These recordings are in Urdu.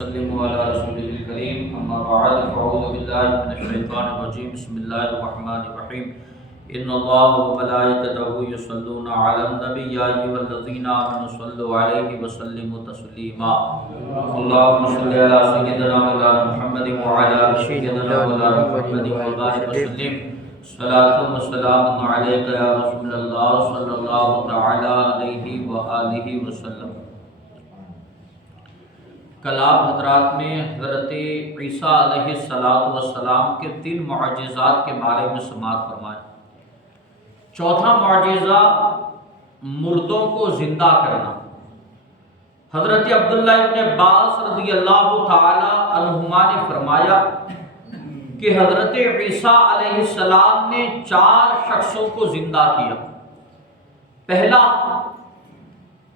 وسلم على رسوله الكريم اما بعد فاعوذ بالله من الشيطان الرجيم بسم الله الرحمن الرحيم ان الله وملائكته يصلون على النبي يا ايها الذين امنوا صلوا عليه وسلموا تسليما اللهم صل على سيدنا مولانا محمد وعلى ال سيدنا مولانا محمد وبارك وسلم صلاة وسلام عليك يا رسول الله صلى الله تعالى عليه وآله وسلم۔ کل آپ حضرات نے حضرت عیسیٰ علیہ السلام کے 3 معجزات کے بارے میں سماعت فرمایا۔ چوتھا معجزہ مردوں کو زندہ کرنا۔ حضرت عبداللہ ابن عباس رضی اللہ تعالی عنہما نے فرمایا کہ حضرت عیسیٰ علیہ السلام نے 4 شخصوں کو زندہ کیا۔ پہلا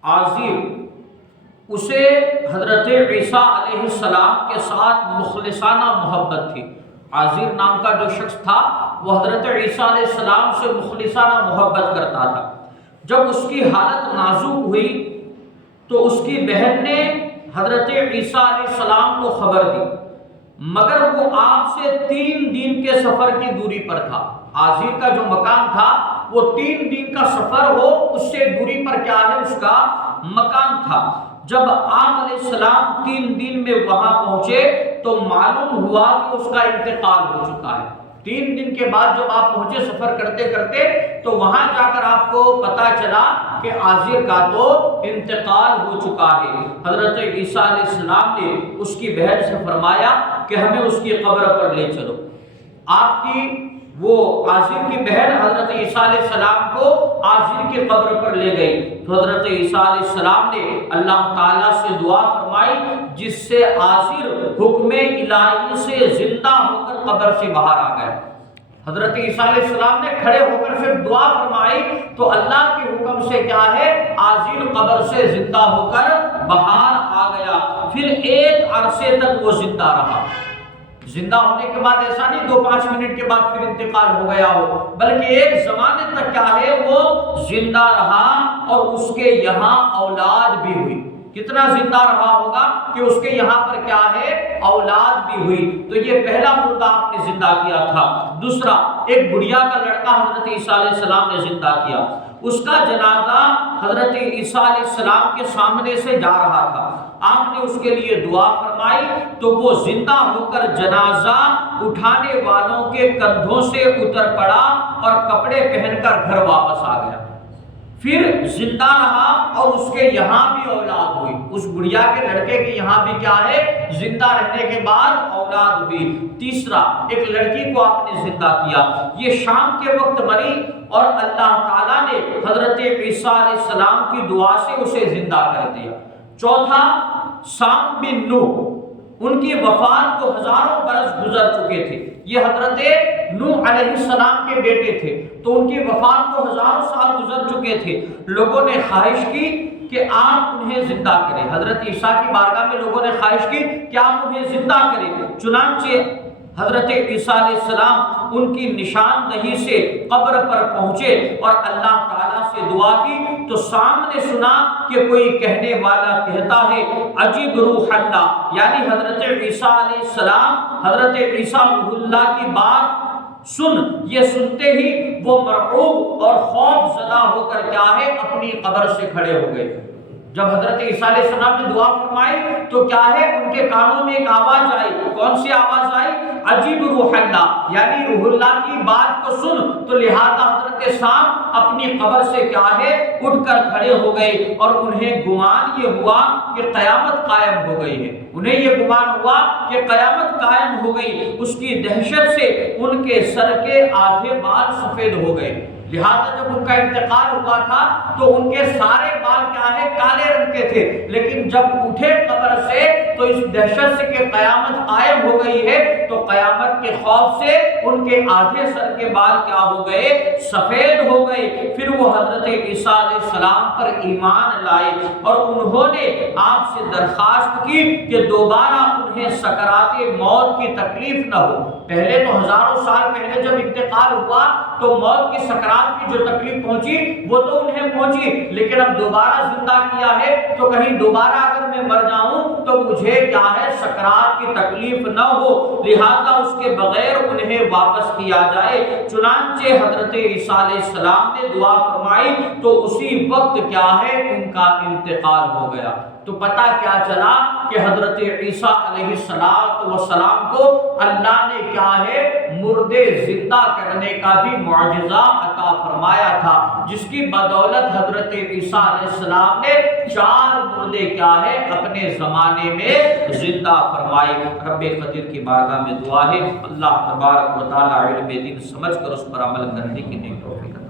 عازر، اسے حضرت عیسیٰ علیہ السلام کے ساتھ مخلصانہ محبت تھی۔ عازر نام کا جو شخص تھا وہ حضرت عیسیٰ علیہ السلام سے مخلصانہ محبت کرتا تھا۔ جب اس کی حالت نازک ہوئی تو اس کی بہن نے حضرت عیسیٰ علیہ السلام کو خبر دی، مگر وہ آپ سے 3 دن کے سفر کی دوری پر تھا۔ عازر کا جو مکان تھا وہ 3 دن کا سفر ہو اس سے دوری پر کیا ہے، اس کا مکان تھا۔ جب آپ علیہ السلام 3 دن میں وہاں پہنچے تو معلوم ہوا کہ اس کا انتقال ہو چکا ہے۔ 3 دن کے بعد جب آپ پہنچے سفر کرتے کرتے تو وہاں جا کر آپ کو پتا چلا کہ عازر کا تو انتقال ہو چکا ہے۔ حضرت عیسیٰ علیہ السلام نے اس کی بہن سے فرمایا کہ ہمیں اس کی قبر پر لے چلو۔ آپ کی وہ عازر کی بہن حضرت عیسیٰ علیہ السلام کو عازر کی قبر پر لے گئی تو حضرت عیسیٰ علیہ السلام نے اللہ تعالیٰ سے دعا فرمائی جس سے عازر حکم الہی سے زندہ ہو کر قبر سے باہر آ گئے۔ حضرت عیسیٰ علیہ السلام نے کھڑے ہو کر پھر دعا فرمائی تو اللہ کے حکم سے کیا ہے، عازر قبر سے زندہ ہو کر باہر آ گیا۔ پھر ایک عرصے تک وہ زندہ رہا۔ زندہ ہونے کے بعد ایسا نہیں 2-5 منٹ کے بعد پھر انتقال ہو گیا ہو، بلکہ ایک زمانے تک کیا ہے وہ زندہ رہا اور اس کے یہاں اولاد بھی ہوئی۔ کتنا زندہ رہا ہوگا کہ اس کے یہاں پر کیا ہے، اولاد بھی ہوئی۔ تو یہ پہلا مردہ آپ نے زندہ کیا تھا۔ دوسرا، ایک بڑھیا کا لڑکا حضرت عیسیٰ علیہ السلام نے زندہ کیا۔ اس کا جنازہ حضرت عیسیٰ علیہ السلام کے سامنے سے جا رہا تھا۔ آپ نے اس کے لیے دعا فرمائی تو وہ زندہ ہو کر جنازہ اٹھانے والوں کے کندھوں سے اتر پڑا اور کپڑے پہن کر گھر واپس آ گیا۔ پھر زندہ رہا اور اس کے یہاں بھی اولاد ہوئی۔ اس بڑھیا کے لڑکے کے یہاں بھی کیا ہے، زندہ رہنے کے بعد اولاد ہوئی۔ تیسرا، ایک لڑکی کو آپ نے زندہ کیا۔ یہ شام کے وقت مری اور اللہ تعالیٰ نے حضرت عیسیٰ علیہ السلام کی دعا سے اسے زندہ کر دیا۔ چوتھا، سام بن نوح، ان کی وفات کو ہزاروں برس گزر چکے تھے۔ یہ حضرت نوح علیہ السلام کے بیٹے تھے تو ان کی وفات کو ہزاروں سال گزر چکے تھے۔ لوگوں نے خواہش کی کہ آپ انہیں زندہ کریں۔ حضرت عیسیٰ کی بارگاہ میں لوگوں نے خواہش کی کہ آپ انہیں زندہ کریں۔ چنانچہ حضرت عیسیٰ علیہ السلام ان کی نشاندہی سے قبر پر پہنچے اور اللہ تعالیٰ سے دعا کی تو سامنے سنا کہ کوئی کہنے والا کہتا ہے عجیب روح اللہ، یعنی حضرت عیسیٰ علیہ السلام، حضرت عیسیٰ روح اللہ کی بات سن۔ یہ سنتے ہی وہ مرعوب اور خوف زدہ ہو کر کیا ہے، اپنی قبر سے کھڑے ہو گئے۔ جب حضرت عیسیٰ علیہ السلام نے دعا فرمائی تو کیا ہے، ان کے کانوں میں ایک آواز آئی۔ کون سی آواز آئی؟ عجیب روح اللہ، یعنی روح اللہ کی بات کو سن۔ تو لہذا حضرت صاحب اپنی قبر سے کیا ہے، اٹھ کر کھڑے ہو گئے اور انہیں گمان یہ ہوا کہ قیامت قائم ہو گئی ہے۔ انہیں یہ گمان ہوا کہ قیامت قائم ہو گئی۔ اس کی دہشت سے ان کے سر کے آدھے بال سفید ہو گئے۔ لہذا جب ان کا انتقال ہوا تھا تو ان کے سارے بال کیا ہے، کالے رنگ کے تھے، لیکن جب اٹھے قبر سے تو اس دہشت سے کہ قیامت قائم ہو گئی ہے تو قیامت کے خوف سے ان کے آدھے سر کے بال کیا ہو گئے، سفید ہو گئے۔ پھر وہ حضرت عیسیٰ علیہ السلام پر ایمان لائے اور انہوں نے آپ سے درخواست کی کہ دوبارہ انہیں سکرات موت کی تکلیف نہ ہو۔ پہلے تو ہزاروں سال پہلے جب انتقال ہوا تو موت کی سکرات کی جو تکلیف پہنچی وہ تو انہیں پہنچی، لیکن اب دوبارہ زندہ کیا ہے تو کہیں دوبارہ اگر میں مر جاؤں تو مجھے کیا ہے سکرات کی تکلیف نہ ہو، لہذا اس کے بغیر انہیں واپس کیا جائے۔ چنانچہ حضرت عیسیٰ علیہ السلام نے دعا فرمائی تو اسی وقت کیا ہے ان کا انتقال ہو گیا۔ تو پتہ کیا چلا کہ حضرت عیسیٰ علیہ السلام کو اللہ نے کیا ہے مردے زندہ کرنے کا بھی معجزہ عطا فرمایا تھا، جس کی بدولت حضرت عیسیٰ علیہ السلام نے 4 مردے کیا ہے اپنے زمانے میں زندہ فرمائے۔ رب قدیر کی بارگاہ میں دعا ہے اللہ تبارک و تعالی علم دین سمجھ کر اس پر عمل کرنے کی نیک توفیق